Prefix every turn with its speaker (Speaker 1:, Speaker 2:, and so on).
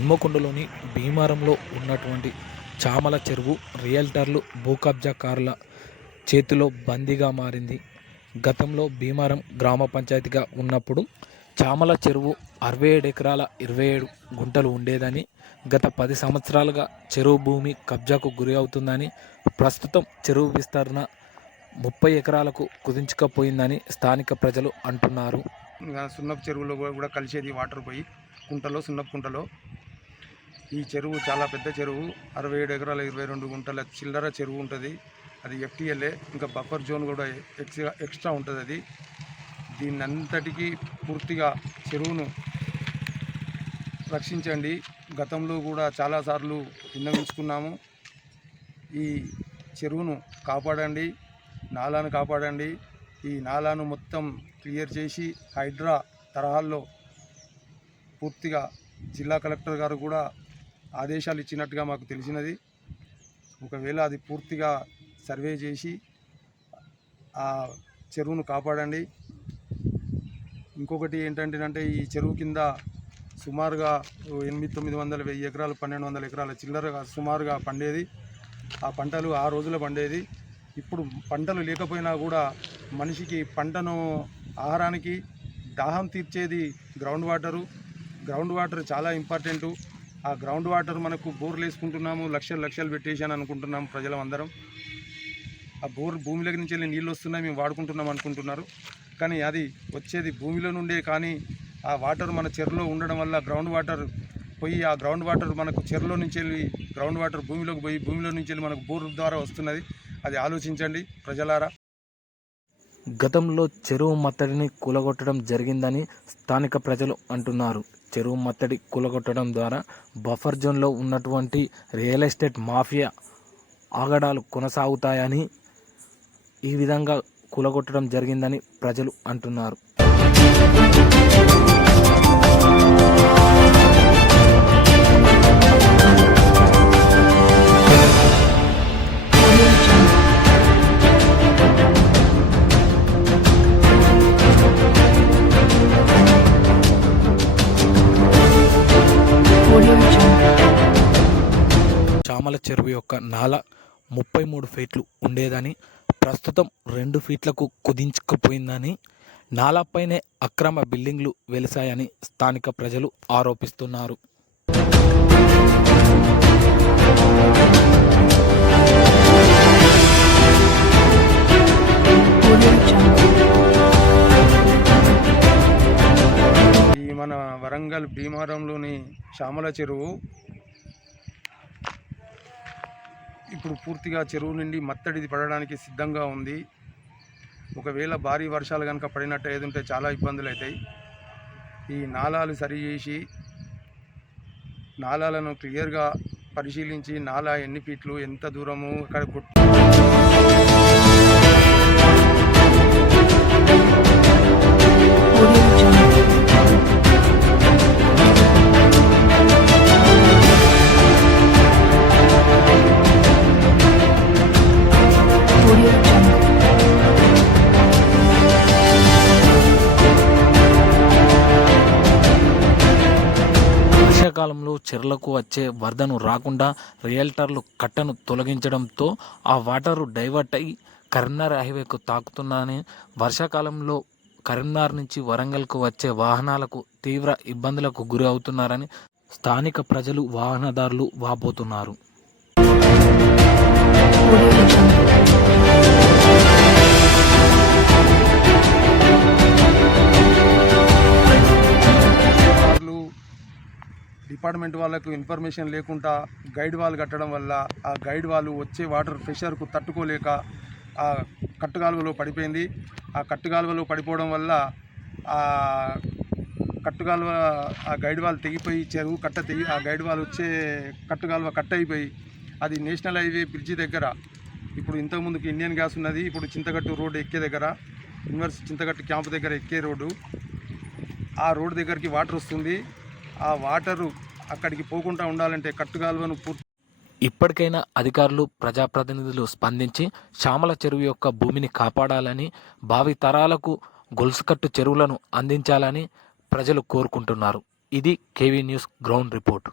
Speaker 1: హన్మకొండలోని భీమారంలో ఉన్నటువంటి చామల చెరువు రియల్టర్లు భూ కబ్జాకారుల చేతిలో బందీగా మారింది. గతంలో భీమారం గ్రామ పంచాయతీగా ఉన్నప్పుడు చామల చెరువు అరవై ఏడు ఎకరాల ఇరవై ఏడు గుంటలు ఉండేదని గత పది సంవత్సరాలుగా చెరువు భూమి కబ్జాకు గురి అవుతుందని ప్రస్తుతం చెరువు విస్తరణ ముప్పై ఎకరాలకు కుదించుకపోయిందని స్థానిక ప్రజలు అంటున్నారు.
Speaker 2: సున్నపు చెరువులో కూడా- కూడా కలిసేది వాటర్ పోయి కుంటలో సున్నపు కుంటలో ఈ చెరువు చాలా పెద్ద చెరువు. అరవై ఏడు ఎకరాల ఇరవై రెండు గుంటల చిల్లర చెరువు ఉంటుంది. అది ఎఫ్టీఎల్ఏ ఇంకా బఫర్ జోన్ కూడా ఎక్స్ట్రా ఎక్స్ట్రా ఉంటుంది అది. దీన్ని అంతటికీ పూర్తిగా చెరువును రక్షించండి. గతంలో కూడా చాలాసార్లు విన్నవించుకున్నాము. ఈ చెరువును కాపాడండి. నాలాను కాపాడండి. ఈ నాలాను మొత్తం క్లియర్ చేసి హైడ్రా తరహాల్లో పూర్తిగా జిల్లా కలెక్టర్ గారు కూడా ఆదేశాలు ఇచ్చినట్టుగా మాకు తెలిసినది. ఒకవేళ అది పూర్తిగా సర్వే చేసి ఆ చెరువును కాపాడండి. ఇంకొకటి ఏంటంటే ఈ చెరువు కింద సుమారుగా ఎనిమిది తొమ్మిది వందల వెయ్యి ఎకరాలు పన్నెండు వందల ఎకరాల చిల్లరగా సుమారుగా పండేది. ఆ పంటలు ఆ రోజుల పండేది. ఇప్పుడు పంటలు లేకపోయినా కూడా మనిషికి పంటను ఆహారానికి దాహం తీర్చేది గ్రౌండ్ వాటరు. గ్రౌండ్ వాటర్ చాలా ఇంపార్టెంటు. ఆ గ్రౌండ్ వాటర్ మనకు బోర్లు వేసుకుంటున్నాము లక్షలు లక్షలు పెట్టేసాను అనుకుంటున్నాము అనుకుంటున్నాం ప్రజలం అందరం ఆ బోర్ భూమిలోకి నుంచి వెళ్ళి నీళ్ళు వస్తున్నాయి మేము వాడుకుంటున్నాం అనుకుంటున్నారు. కానీ అది వచ్చేది భూమిలో నుండే కానీ ఆ వాటర్ మన చెరువులో ఉండడం వల్ల గ్రౌండ్ వాటర్ పోయి ఆ గ్రౌండ్ వాటర్ మనకు చెరువులో నుంచి వెళ్ళి గ్రౌండ్ వాటర్ భూమిలోకి పోయి భూమిలో నుంచి వెళ్ళి మనకు బోర్ ద్వారా వస్తున్నది. అది ఆలోచించండి ప్రజలారా.
Speaker 1: గతంలో చెరువు మత్తడిని కూలగొట్టడం జరిగిందని స్థానిక ప్రజలు అంటున్నారు. చెరువు మత్తడి కూలగొట్టడం ద్వారా బఫర్ జోన్లో ఉన్నటువంటి రియల్ ఎస్టేట్ మాఫియా ఆగడాలు కొనసాగుతాయని ఈ విధంగా కూలగొట్టడం జరిగిందని ప్రజలు అంటున్నారు. చామల చెరువు యొక్క నాల ముప్పై మూడు ఫీట్లు ఉండేదని ప్రస్తుతం రెండు ఫీట్లకు కుదించుకుపోయిందని నాలాపైనే అక్రమ బిల్డింగ్లు వెలిశాయని స్థానిక ప్రజలు ఆరోపిస్తున్నారు.
Speaker 2: ఈ మన వరంగల్ భీమారంలోని శ్యామల చెరువు ఇప్పుడు పూర్తిగా చెరువు నుండి మత్తడిది పడడానికి సిద్ధంగా ఉంది. ఒకవేళ భారీ వర్షాలు కనుక పడినట్టు ఏదుంటే చాలా ఇబ్బందులు అవుతాయి ఈ నాలాలు సరి చేసి నాలాలను క్లియర్గా పరిశీలించి నాలా ఎన్ని ఫీట్లు ఎంత దూరము అక్కడ
Speaker 1: చెర్లకు వచ్చే వరదను రాకుండా రియల్టర్లు కట్టను తొలగించడంతో ఆ వాటరు డైవర్ట్ అయి కరీంనగర్ హైవేకు తాకుతుందని వర్షాకాలంలో కరీంనగర్ నుంచి వరంగల్కు వచ్చే వాహనాలకు తీవ్ర ఇబ్బందులకు గురి అవుతున్నారని స్థానిక ప్రజలు వాహనదారులు వాపోతున్నారు.
Speaker 2: డిపార్ట్మెంట్ వాళ్ళకు ఇన్ఫర్మేషన్ లేకుండా గైడ్ వాళ్ళు కట్టడం వల్ల ఆ గైడ్ వాళ్ళు వచ్చే వాటర్ ప్రెషర్కు తట్టుకోలేక ఆ కట్టుగాలువలో పడిపోయింది. ఆ కట్టుగాలువలో పడిపోవడం వల్ల ఆ కట్టుగాలువ ఆ గైడ్ వాళ్ళు తెగిపోయి చెరువు కట్ట తెగి ఆ గైడ్ వాళ్ళు వచ్చే కట్టుగాలువ కట్ అయిపోయి అది నేషనల్ హైవే బ్రిడ్జి దగ్గర. ఇప్పుడు ఇంతకుముందుకు ఇండియన్ గ్యాస్ ఉన్నది. ఇప్పుడు చింతగట్టు రోడ్డు ఎక్కే దగ్గర యూనివర్సిటీ చింతగట్టు క్యాంప్ దగ్గర ఎక్కే రోడ్డు. ఆ రోడ్డు దగ్గరికి వాటర్ వస్తుంది. ఆ వాటరు అక్కడికి పోకుండా ఉండాలంటే కట్టుగాలువను పూర్తి
Speaker 1: ఇప్పటికైనా అధికారులు ప్రజాప్రతినిధులు స్పందించి శ్యామల చెరువు యొక్క భూమిని కాపాడాలని భావి తరాలకు గొలుసుకట్టు చెరువులను అందించాలని ప్రజలు కోరుకుంటున్నారు. ఇది కేవీ న్యూస్ గ్రౌండ్ రిపోర్ట్.